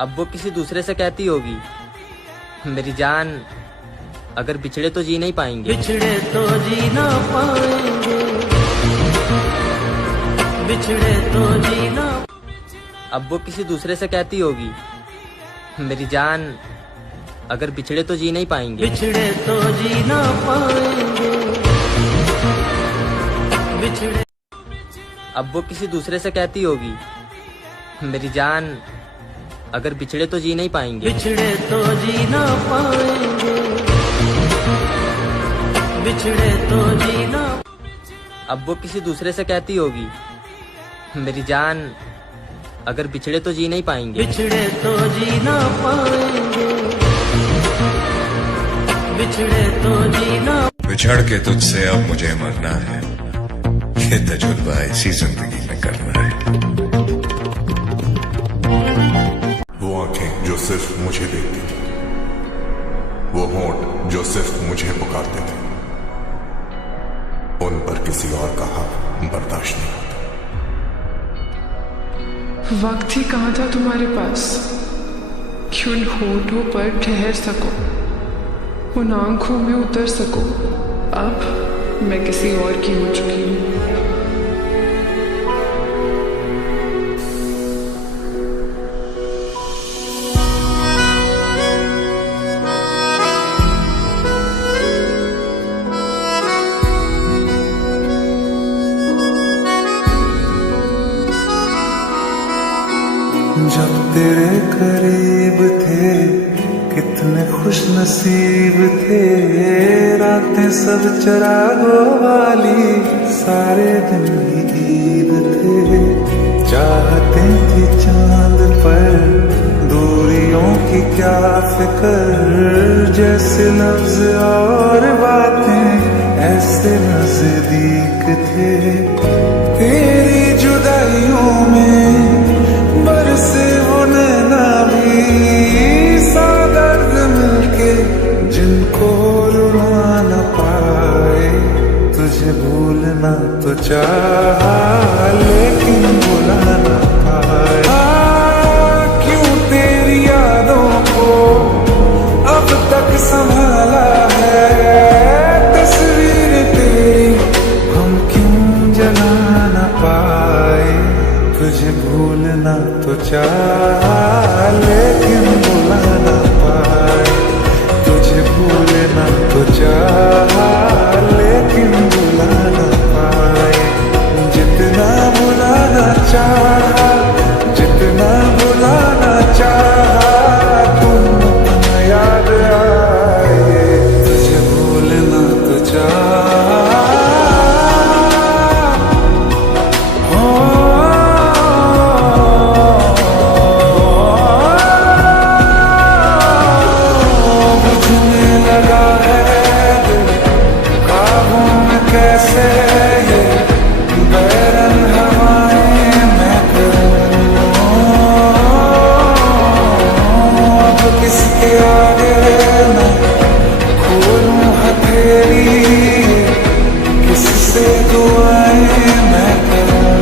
अब वो किसी दूसरे से कहती होगी, मेरी जान अगर बिछड़े तो जी नहीं पाएंगे। बिछड़े तो जी ना पाएंगे, बिछड़े तो जी ना। अब वो किसी दूसरे से कहती होगी, मेरी जान अगर बिछड़े तो जी नहीं पाएंगे। बिछड़े तो जी ना पाएंगे, बिछड़े। अब वो किसी दूसरे से कहती होगी, मेरी जान अगर बिछड़े तो जी नहीं पाएंगे। बिछड़े तो जी ना पाएंगे, बिछड़े तो जी ना। अब वो किसी दूसरे से कहती होगी, मेरी जान अगर बिछड़े तो जी नहीं पाएंगे। बिछड़े तो जी ना पाएंगे, बिछड़े तो जी ना। बिछड़ के तुझसे अब मुझे मरना है, ये तजुर्बा इसी जिंदगी में करना है। वो आंखें जो सिर्फ मुझे देखती थी, वो होंठ जो सिर्फ मुझे पुकारते थे, उन पर किसी और का हक बर्दाश्त नहीं होता। वक्त ही कहाँ था तुम्हारे पास कि उन होठों पर ठहर सको, उन आंखों में उतर सको। अब मैं किसी और की हो चुकी हूँ। जब तेरे करीब थे कितने खुश नसीब थे, रातें सब चरागों वाली, सारे दिन ही ईद थे। चाहते थे चांद पर दूरियों की क्या फिक्र, जैसे लफ्ज और बातें ऐसे नजदीक थे। तेरी जुदाइयों में बरसे वो नैना भी, सा दर्द मिलके जिनको रुला न पाए। तुझे भूलना तो चाहा लेकिन भुला न पाए। क्यों तेरी यादों को अब तक संभाला है, तस्वीर तेरी हम क्यों जला न पाए। तुझे भूलना तो चाहा लेकिन भुला न पाए। तुझे भूलना तो चाहा लेकिन भुला न पाए। जितना भुलाना चाहा, जितना भुलाना चाहा, तुम उतना याद आए। तुझे भूलना तो चाहा, कैसे ये बैरन हवाएं मैं करूं, अब किसके आगे मैं खोलूं हथेली, किससे दुआएं मैं करूं।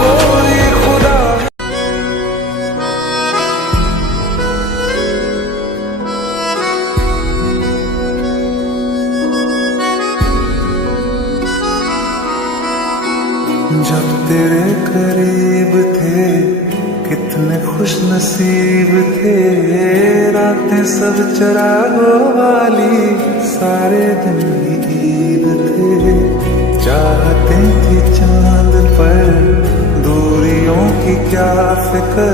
कोई खुदा जब तेरे करीब थे कितने खुश नसीब थे, रातें सब चरागों वाली, सारे दिन ही ईद थे। चाहते थे चांद पर दूरियों की क्या फिक्र,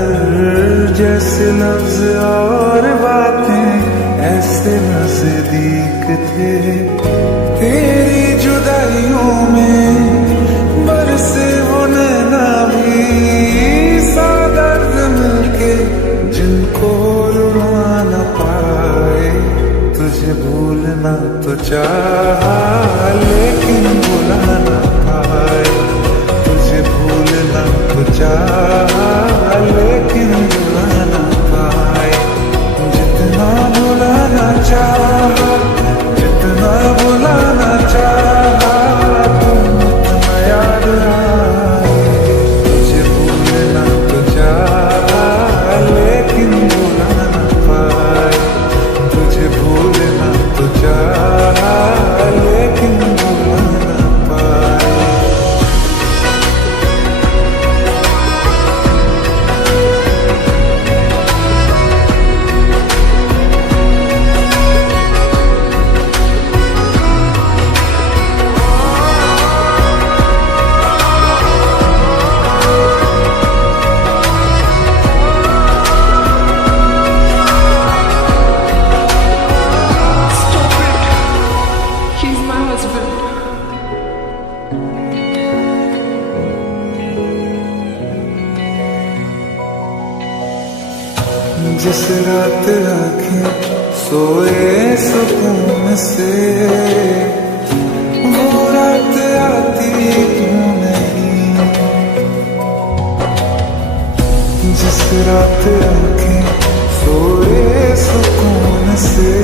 जैसे लफ्ज और बातें ऐसे नजदीक थे। तेरी जुदाइयों में बरसे वो नैना भी, सा दर्द मिलके जिनको रुला न पाए। तुझे भूलना तो चाहा लेकिन भुला न पाए। तुझे भूलना तो चाहा लेकिन भुला न पाए। जितना भुलाना चाहा, जितना भुलाना चाहा, तुम उतना याद आए। तुझे भूलना जिस रात आंखें सोए सुकून से, वो रात आती क्यों नहीं। जिस रात आंखें सोए सुकून से,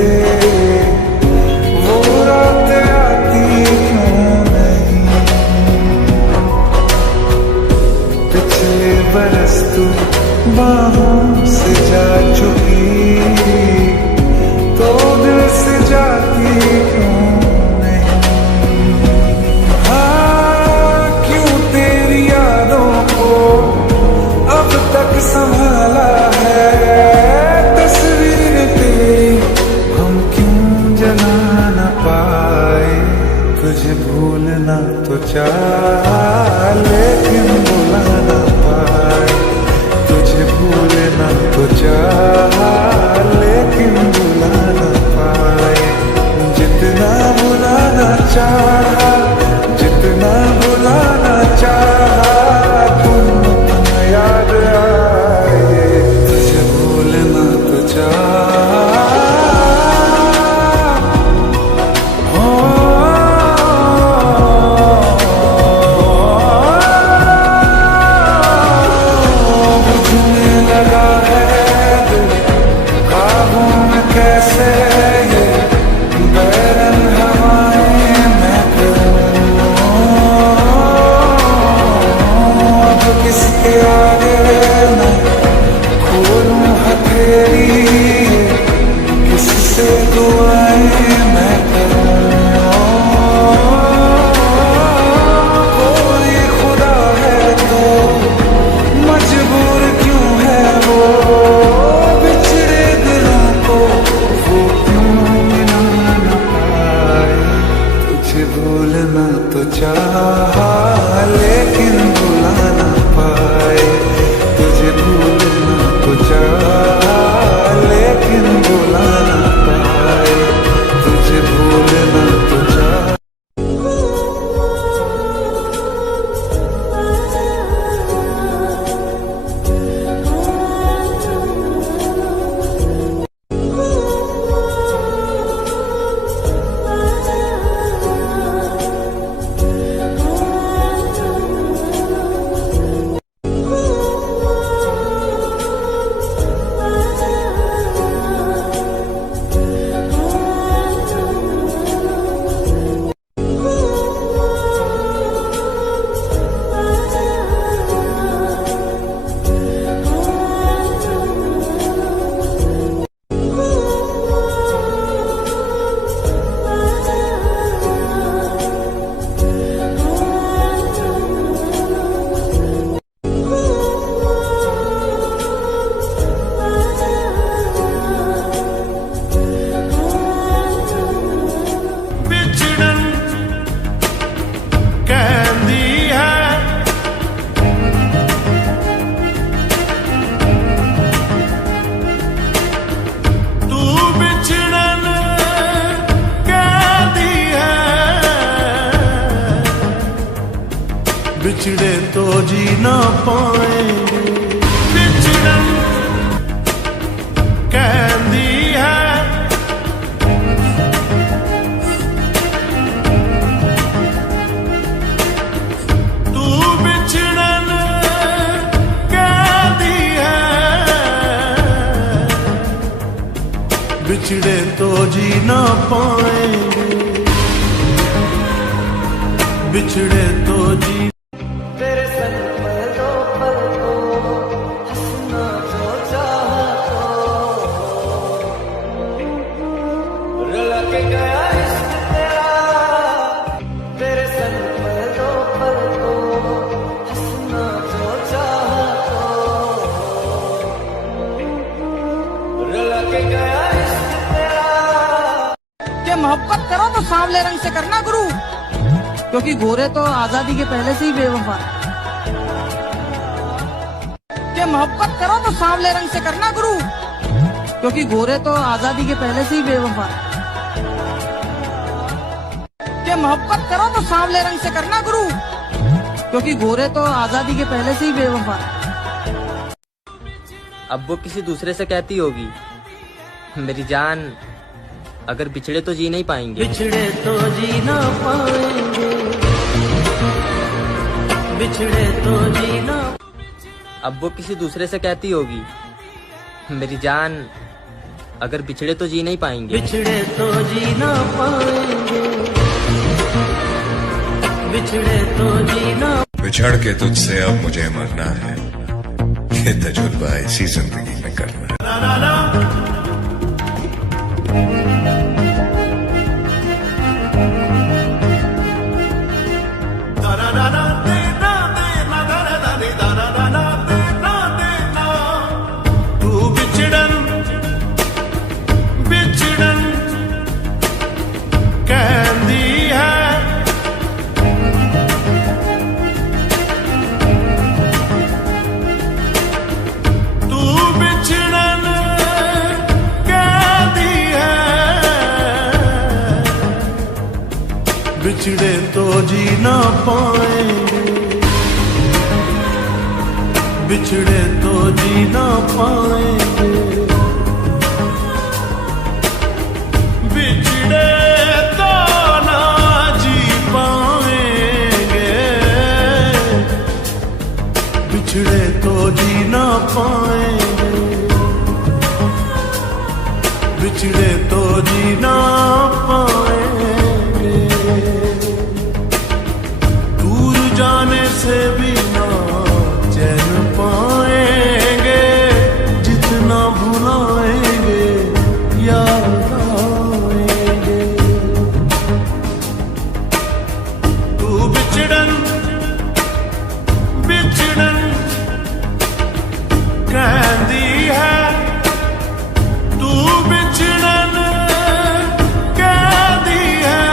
वो रात आती क्यों नहीं। पिछले बरस तू बाहों से जा चुकी, तो दिल से जाती क्यों नहीं। हाँ, क्यों तेरी यादों को अब तक संभाला है। तस्वीर तेरी हम क्यों जला न पाए। तुझे भूलना तो चाहा लेकिन भुला न पाए। तुझे भूलना तो चाहा लेकिन भुला न पाए। जितना भुलाना चाहा, जितना भुलाना चाहा, तुम अपना याद आए। तुझे भूलना तो चाहा, बुझने लगा है दिल ख्वाबों में कैसे ये बैरन हवाएं मैं करूं। अब किसके आगे मैं खोलूं हथेली, किससे दुआएं मैं करूं। कोई खुदा है तो मजबूर क्यों है वो। बिछड़े दिलों को वो क्यों मिला न पाए। तुझे भूलना तो चाहा लेकिन भुला न पाए। तुझे भूलना तो चाहा लेकिन भुला न पाए। तुझे भूलना तो चाहा। बिछड़े तो जी ना पाएंगे। बिछड़न कहती है, तू बिछड़न कहती है। बिछड़े तो जी ना पाएंगे। बिछड़े तो जी तेरे संग मैं दो पल को हंसना जो चाहा तो रुला के गया इश्क तेरा। तेरे संग मैं दो पल को हंसना जो चाहा तो रुला के गया इश्क तेरा। कि मोहब्बत करो तो सांवले रंग से करना गुरु, क्योंकि गोरे तो आजादी के पहले से ही बेवफा है। कि मोहब्बत करो तो सांवले रंग से करना गुरु, क्योंकि गोरे तो आजादी के पहले से ही बेवफा है। कि मोहब्बत करो तो सांवले रंग से करना गुरु, क्योंकि गोरे तो आजादी के पहले से ही बेवफा है। अब वो किसी दूसरे से कहती होगी, मेरी जान अगर बिछड़े तो जी नहीं पाएंगे। बिछड़े तो जी ना पाएंगे, बिछड़े तो जी ना। अब वो किसी दूसरे से कहती होगी, मेरी जान अगर बिछड़े तो जी नहीं पाएंगे। बिछड़े तो जी ना पाएंगे, बिछड़े तो जी ना। बिछड़ के तुझसे अब मुझे मरना है, ये तजुर्बा इसी जिंदगी में करना है। तू बिछड़न बिछड़न कहती है, तू बिछड़न कहती है, बिछड़े तो जी ना पाएंगे, बिछड़े तो जी ना पाएंगे, बिछड़े तो ना जी पाएंगे, बिछड़े तो जी ना पाएंगे, बिछड़े तो जी ना पाएंगे, दूर जाने से भी ना चैन पाएंगे, जितना भुलाएंगे याद आएंगे। तू बिछड़न बिछड़न कहती है, तू बिछड़न कहती है,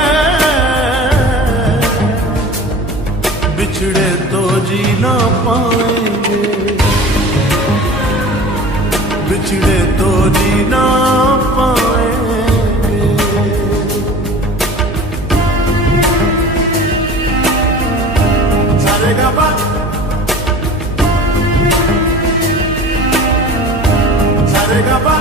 बिछड़े तो जी ना पाएंगे, बिछड़े तो जी ना पाएंगे। सारे गा पा, सारे गा पा।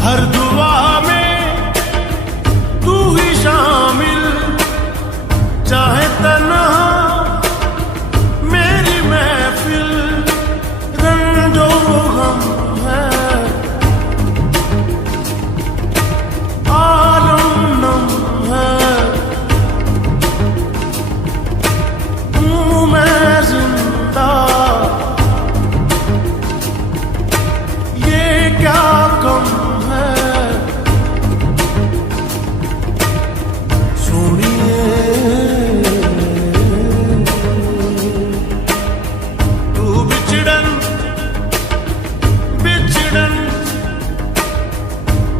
हर दुआ में तू ही शामिल, चाहे तन्हा मेरी महफिल, रंजो गम है आलम नम है, हूँ मैं जिंदा, ये क्या कम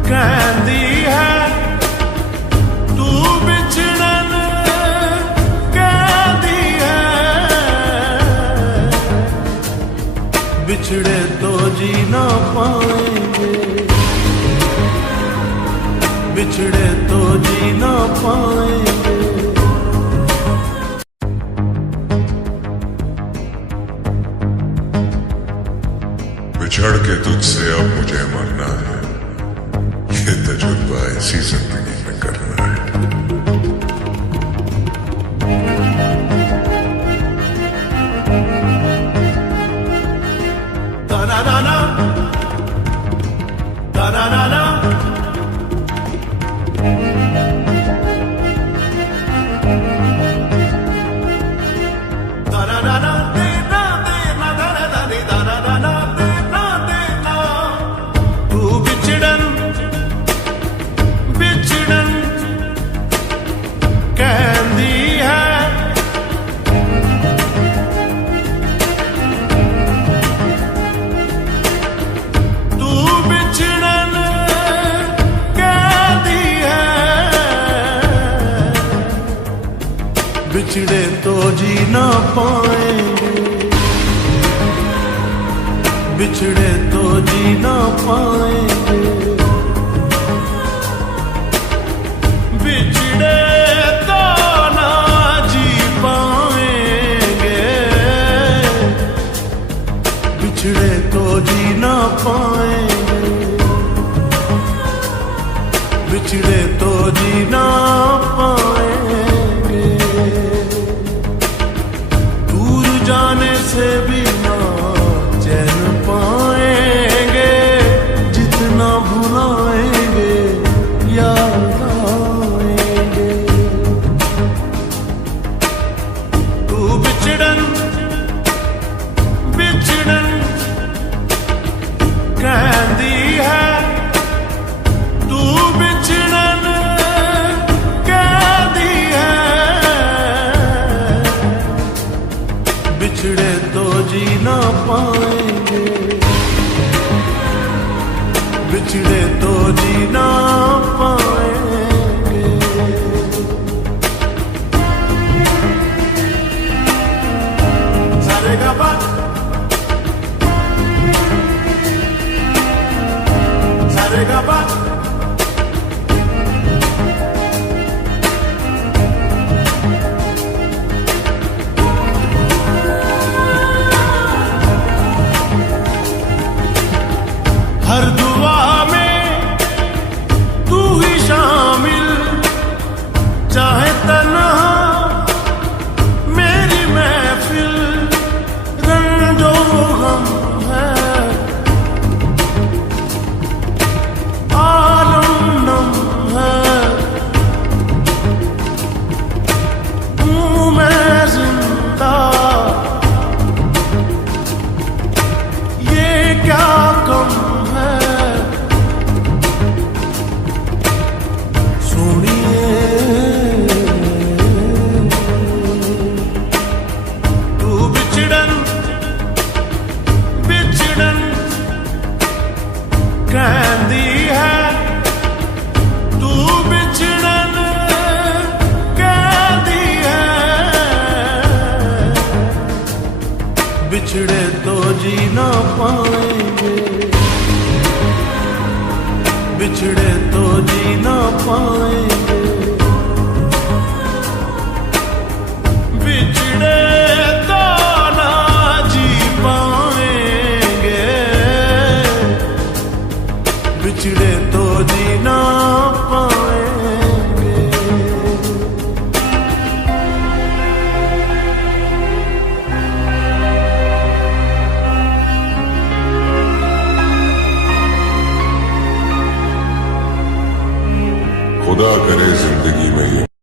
कहती है, तू बिछड़न कहती है, बिछड़े तो जी ना पाएंगे, बिछड़े तो जी ना पाएंगे। बिछड़ के तुझसे अब मुझे मरना है, ये तजुर्बा इसी जिंदगी में करना है। Da-da-da-da, da-da-da-da, da-da-da-da, तू बिछड़न बिछड़न कहती है, तू बिछड़न कहती है, बिछड़े तो जी ना पाएंगे, बिछड़े तो जी ना पाएंगे। कहती है तू बिछड़न कहती है, बिछड़े तो जी ना पाएंगे, बिछड़े तो जी ना पाएंगे। सारे का बात, सारे का बात, हर दुआ में तू ही शामिल, चाहे तन्हा मेरी महफिल, रंजो गम है आलम नम है, हूँ मैं जिंदा, ये क्या कम है सोनिए, तू बिछड़न बिछड़न कहती है, तू बिछड़न कहती है, बिछड़े तो जी ना पाएंगे, बिछड़े तो जी ना पाएंगे, बिछड़े